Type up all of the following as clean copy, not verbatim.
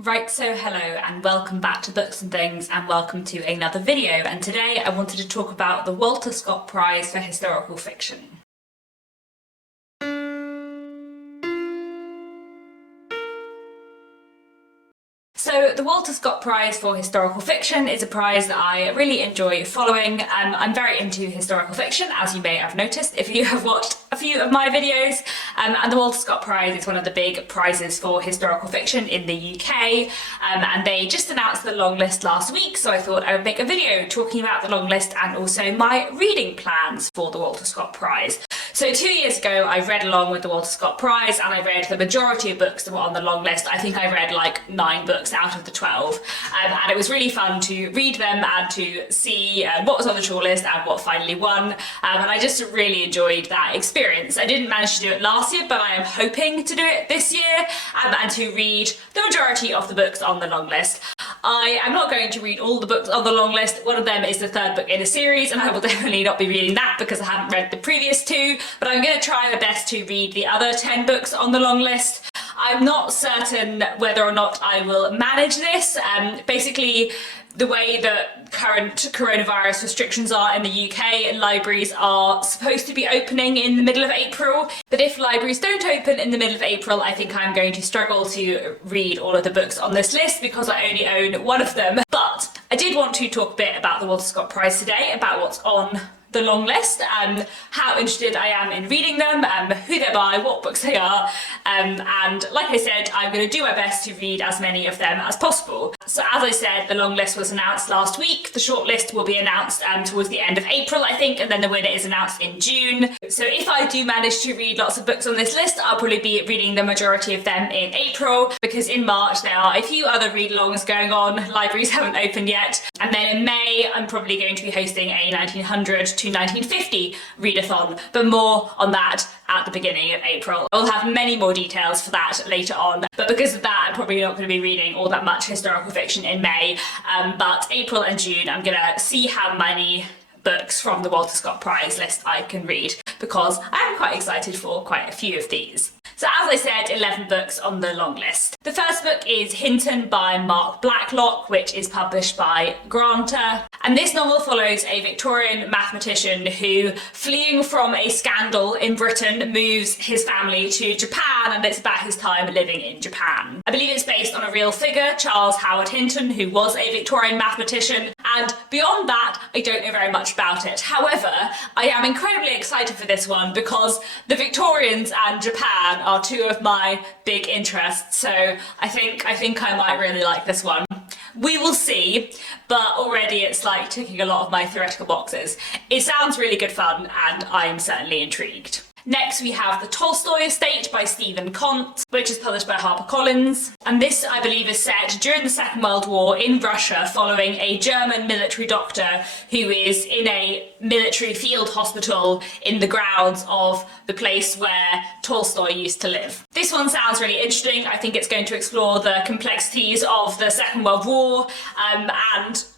Right, so hello and welcome back to Books and Things and welcome to another video, and today I wanted to talk about the Walter Scott Prize for Historical Fiction. So the Walter Scott Prize for Historical Fiction is a prize that I really enjoy following. I'm very into historical fiction, as you may have noticed if you have watched a few of my videos, and the Walter Scott Prize is one of the big prizes for historical fiction in the UK, and they just announced the Longlist last week, so I thought I would make a video talking about the Longlist and also my reading plans for the Walter Scott Prize. So 2 years ago I read along with the Walter Scott Prize and I read the majority of books that were on the Longlist. I think I read like 9 books out of the 12, and it was really fun to read them and to see what was on the shortlist and what finally won, and I just really enjoyed that experience. I didn't manage to do it last year, but I am hoping to do it this year and to read the majority of the books on the Longlist. I am not going to read all the books on the Longlist. One of them is the 3rd book in a series and I will definitely not be reading that because I haven't read the previous 2, but I'm going to try my best to read the other 10 books on the Longlist. I'm not certain whether or not I will manage this. Basically, the way that current coronavirus restrictions are in the UK, libraries are supposed to be opening in the middle of April. But if libraries don't open in the middle of April, I think I'm going to struggle to read all of the books on this list because I only own one of them. But I did want to talk a bit about the Walter Scott Prize today, about what's on the Longlist and how interested I am in reading them, who they're by, what books they are, and like I said, I'm going to do my best to read as many of them as possible. So as I said, the Longlist was announced last week. The shortlist will be announced towards the end of April, I think, and then the winner is announced in June. So if I do manage to read lots of books on this list, I'll probably be reading the majority of them in April, because in March there are a few other read-alongs going on. Libraries haven't opened yet. And then in May, I'm probably going to be hosting a 1900 to 1950 readathon, but more on that at the beginning of April. I'll have many more details for that later on, but because of that I'm probably not going to be reading all that much historical fiction in May, but April and June I'm gonna see how many books from the Walter Scott Prize list I can read, because I'm quite excited for quite a few of these. So as I said, 11 books on the Longlist. The first book is Hinton by Mark Blacklock, which is published by Granta. And this novel follows a Victorian mathematician who, fleeing from a scandal in Britain, moves his family to Japan, and it's about his time living in Japan. I believe it's based on a real figure, Charles Howard Hinton, who was a Victorian mathematician, and beyond that, I don't know very much about it. However, I am incredibly excited for this one because the Victorians and Japan are two of my big interests, so I think I might really like this one. We will see, but already it's like ticking a lot of my theoretical boxes. It sounds really good fun and I'm certainly intrigued. Next we have The Tolstoy Estate by Stephen Kont, which is published by HarperCollins. And this, I believe, is set during the Second World War in Russia, following a German military doctor who is in a military field hospital in the grounds of the place where Tolstoy used to live. This one sounds really interesting. I think it's going to explore the complexities of the Second World War and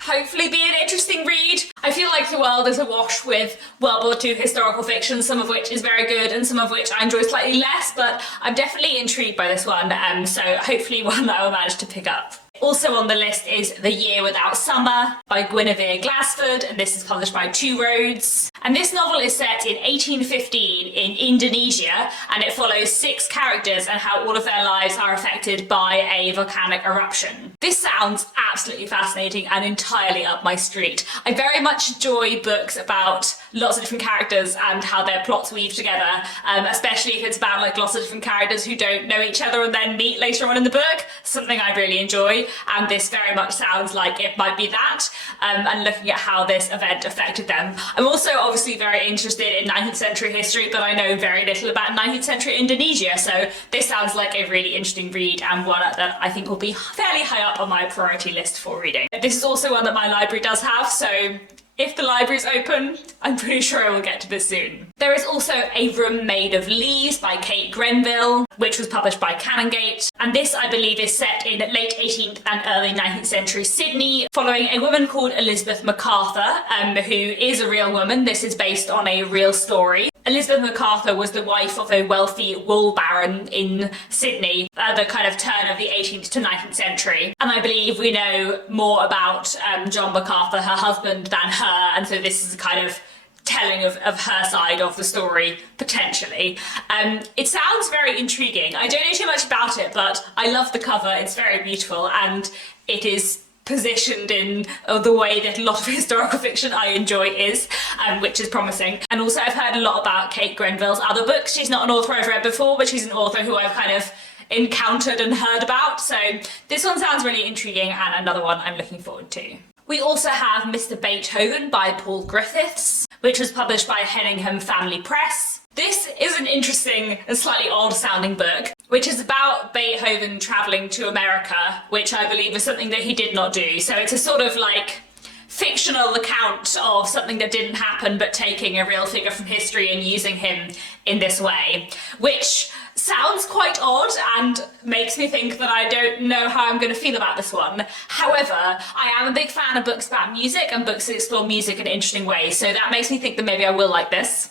hopefully be an interesting read. I feel like the world is awash with World War II historical fiction, some of which is very good and some of which I enjoy slightly less, but I'm definitely intrigued by this one, so hopefully one that I will manage to pick up. Also on the list is The Year Without Summer by Guinevere Glassford, and this is published by Two Roads. And this novel is set in 1815 in Indonesia, and it follows 6 characters and how all of their lives are affected by a volcanic eruption. This sounds absolutely fascinating and entirely up my street. I very much enjoy books about lots of different characters and how their plots weave together, especially if it's about like lots of different characters who don't know each other and then meet later on in the book. Something I really enjoy, and this very much sounds like it might be that, and looking at how this event affected them. I'm also obviously very interested in 19th century history, but I know very little about 19th century Indonesia, so this sounds like a really interesting read and one that I think will be fairly high up on my priority list for reading. This is also one that my library does have, so if the library's open, I'm pretty sure I will get to this soon. There is also A Room Made of Leaves by Kate Grenville, which was published by Canongate. And this, I believe, is set in late 18th and early 19th century Sydney, following a woman called Elizabeth MacArthur, who is a real woman. This is based on a real story. Elizabeth MacArthur was the wife of a wealthy wool baron in Sydney at the kind of turn of the 18th to 19th century. And I believe we know more about John MacArthur, her husband, than her, and so this is a kind of telling of her side of the story, potentially. It sounds very intriguing. I don't know too much about it, but I love the cover. It's very beautiful, and it is positioned in the way that a lot of historical fiction I enjoy is, which is promising. And also I've heard a lot about Kate Grenville's other books. She's not an author I've read before, but she's an author who I've kind of encountered and heard about. So this one sounds really intriguing, and another one I'm looking forward to. We also have Mr. Beethoven by Paul Griffiths, which was published by Henningham Family Press. This is an interesting and slightly odd sounding book, which is about Beethoven travelling to America, which I believe is something that he did not do. So it's a sort of like fictional account of something that didn't happen, but taking a real figure from history and using him in this way, which sounds quite odd and makes me think that I don't know how I'm going to feel about this one. However, I am a big fan of books about music and books that explore music in interesting ways, so that makes me think that maybe I will like this.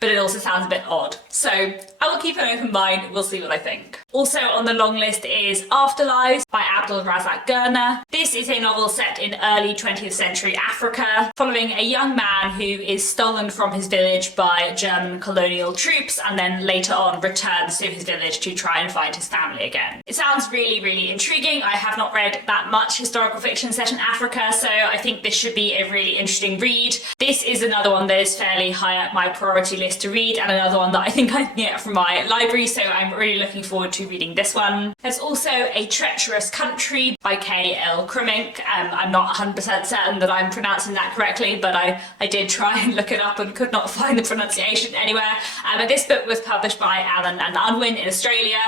But it also sounds a bit odd. So I will keep an open mind, we'll see what I think. Also on the long list is Afterlife by Abdul Razak Gurna. This is a novel set in early 20th century Africa, following a young man who is stolen from his village by German colonial troops and then later on returns to his village to try and find his family again. It sounds really, really intriguing. I have not read that much historical fiction set in Africa, so I think this should be a really interesting read. This is another one that is fairly high up my priority list to read, and another one that I think I can get from my library, so I'm really looking forward to reading this one. There's also A Treacherous Country by K.L. Crummink. I'm not 100% certain that I'm pronouncing that correctly, but I did try and look it up and could not find the pronunciation anywhere. But this book was published by Allen and Unwin in Australia,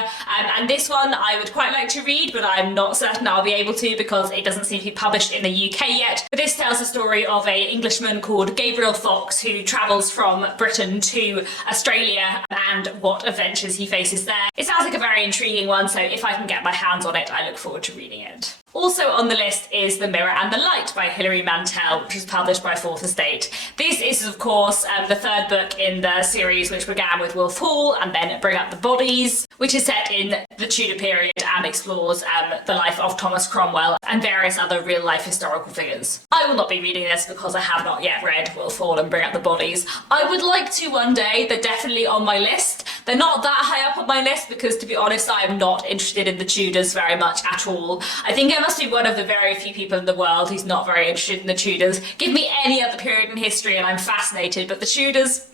and this one I would quite like to read, but I'm not certain I'll be able to because it doesn't seem to be published in the UK yet. But this tells the story of an Englishman called Gabriel Fox who travels from Britain to Australia and what adventures he faces there. It sounds like a very intriguing one, so if I can get my hands on it, I look forward to reading it. Also on the list is The Mirror and the Light by Hilary Mantel, which was published by Tolstoy Estate. This is, of course, the third book in the series, which began with Wolf Hall and then Bring Up the Bodies, which is set in the Tudor period and explores the life of Thomas Cromwell and various other real-life historical figures. I will not be reading this because I have not yet read Wolf Hall and Bring Up the Bodies. I would like to one day. They're definitely on my list. They're not that high up on my list because, to be honest, I am not interested in the Tudors very much at all. I think I must be one of the very few people in the world who's not very interested in the Tudors. Give me any other period in history and I'm fascinated, but the Tudors,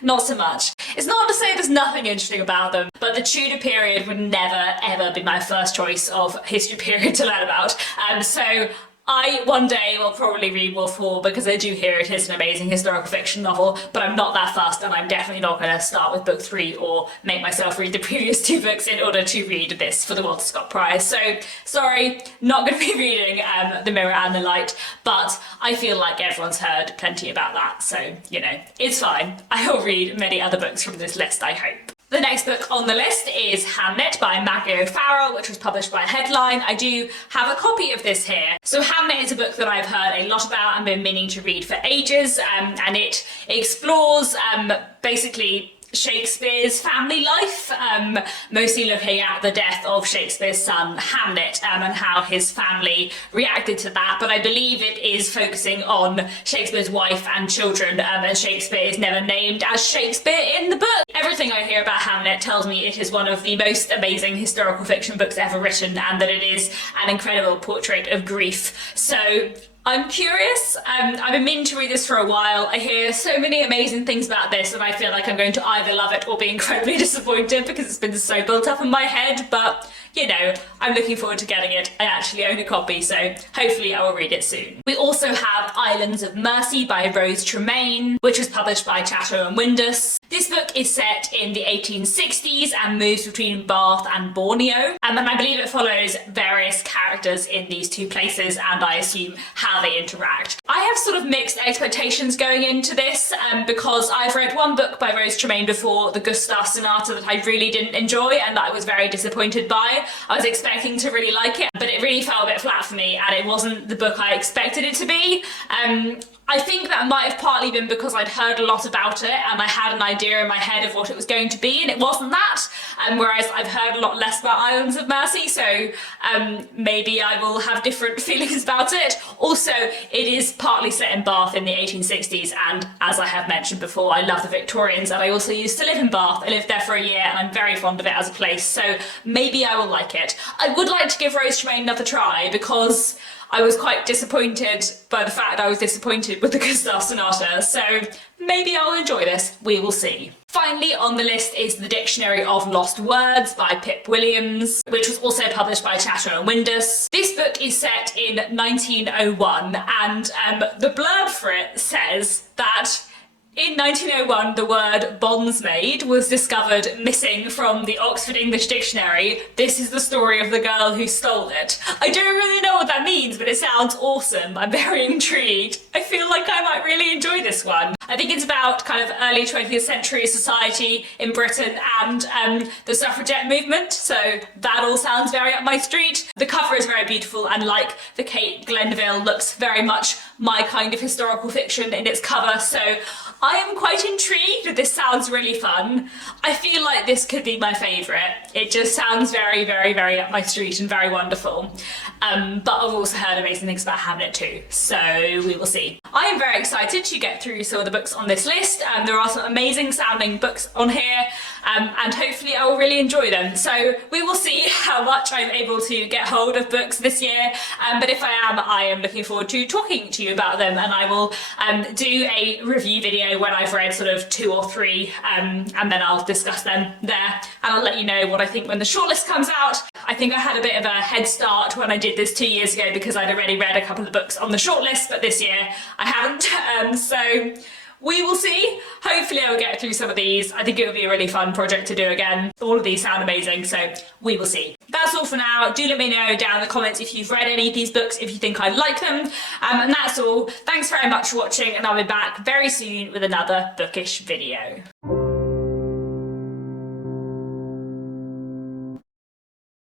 not so much. It's not to say there's nothing interesting about them, but the Tudor period would never ever be my first choice of history period to learn about. So I one day will probably read Wolf Hall because I do hear it is an amazing historical fiction novel, but I'm not that fast and I'm definitely not going to start with book 3 or make myself read the previous 2 books in order to read this for the Walter Scott Prize. So sorry, not going to be reading The Mirror and the Light, but I feel like everyone's heard plenty about that, so you know, it's fine. I will read many other books from this list, I hope. The next book on the list is Hamlet by Maggie O'Farrell, which was published by Headline. I do have a copy of this here. So Hamlet is a book that I've heard a lot about and been meaning to read for ages, and it explores basically Shakespeare's family life, mostly looking at the death of Shakespeare's son Hamlet and how his family reacted to that, but I believe it is focusing on Shakespeare's wife and children, and Shakespeare is never named as Shakespeare in the book. Everything I hear about Hamlet tells me it is one of the most amazing historical fiction books ever written and that it is an incredible portrait of grief. So I'm curious. I've been meaning to read this for a while. I hear so many amazing things about this and I feel like I'm going to either love it or be incredibly disappointed because it's been so built up in my head, but you know, I'm looking forward to getting it. I actually own a copy, so hopefully I will read it soon. We also have Islands of Mercy by Rose Tremaine, which was published by Chatto and Windus. This book is set in the 1860s and moves between Bath and Borneo, and I believe it follows various characters in these 2 places and I assume how they interact. I have sort of mixed expectations going into this because I've read one book by Rose Tremaine before, the Gustav Sonata, that I really didn't enjoy and that I was very disappointed by. I was expecting to really like it, but it really fell a bit flat for me and it wasn't the book I expected it to be. I think that might have partly been because I'd heard a lot about it and I had an idea in my head of what it was going to be, and it wasn't that. Whereas I've heard a lot less about Islands of Mercy, so maybe I will have different feelings about it. Also, it is partly set in Bath in the 1860s, and as I have mentioned before, I love the Victorians, and I also used to live in Bath. I lived there for a year and I'm very fond of it as a place, so maybe I will like it. I would like to give Rose Tremaine another try because I was quite disappointed by the fact I was disappointed with the Gustav Sonata, so maybe I'll enjoy this, we will see. Finally on the list is The Dictionary of Lost Words by Pip Williams, which was also published by Chatto and Windus. This book is set in 1901 and the blurb for it says that in 1901, the word bondsmaid was discovered missing from the Oxford English Dictionary. This is the story of the girl who stole it. I don't really know what that means, but it sounds awesome. I'm very intrigued. I feel like I might really enjoy this one. I think it's about kind of early 20th century society in Britain and the suffragette movement, so that all sounds very up my street. The cover is very beautiful, and like the Kate Glenville, looks very much my kind of historical fiction in its cover, so I am quite intrigued. This sounds really fun. I feel like this could be my favourite. It just sounds very, very, very up my street and very wonderful. But I've also heard amazing things about Hamlet too, so we will see. I am very excited to get through some of the books on this list. There are some amazing sounding books on here, and hopefully I will really enjoy them. So we will see how much I'm able to get hold of books this year, but if I am looking forward to talking to you about them, and I will do a review video when I've read sort of 2 or 3, and then I'll discuss them there, and I'll let you know what I think when the shortlist comes out. I think I had a bit of a head start when I did this 2 years ago because I'd already read a couple of books on the shortlist, but this year I haven't, so we will see. Hopefully I will get through some of these. I think it will be a really fun project to do again. All of these sound amazing, so we will see. That's all for now. Do let me know down in the comments if you've read any of these books, if you think I like them. And that's all. Thanks very much for watching, and I'll be back very soon with another bookish video.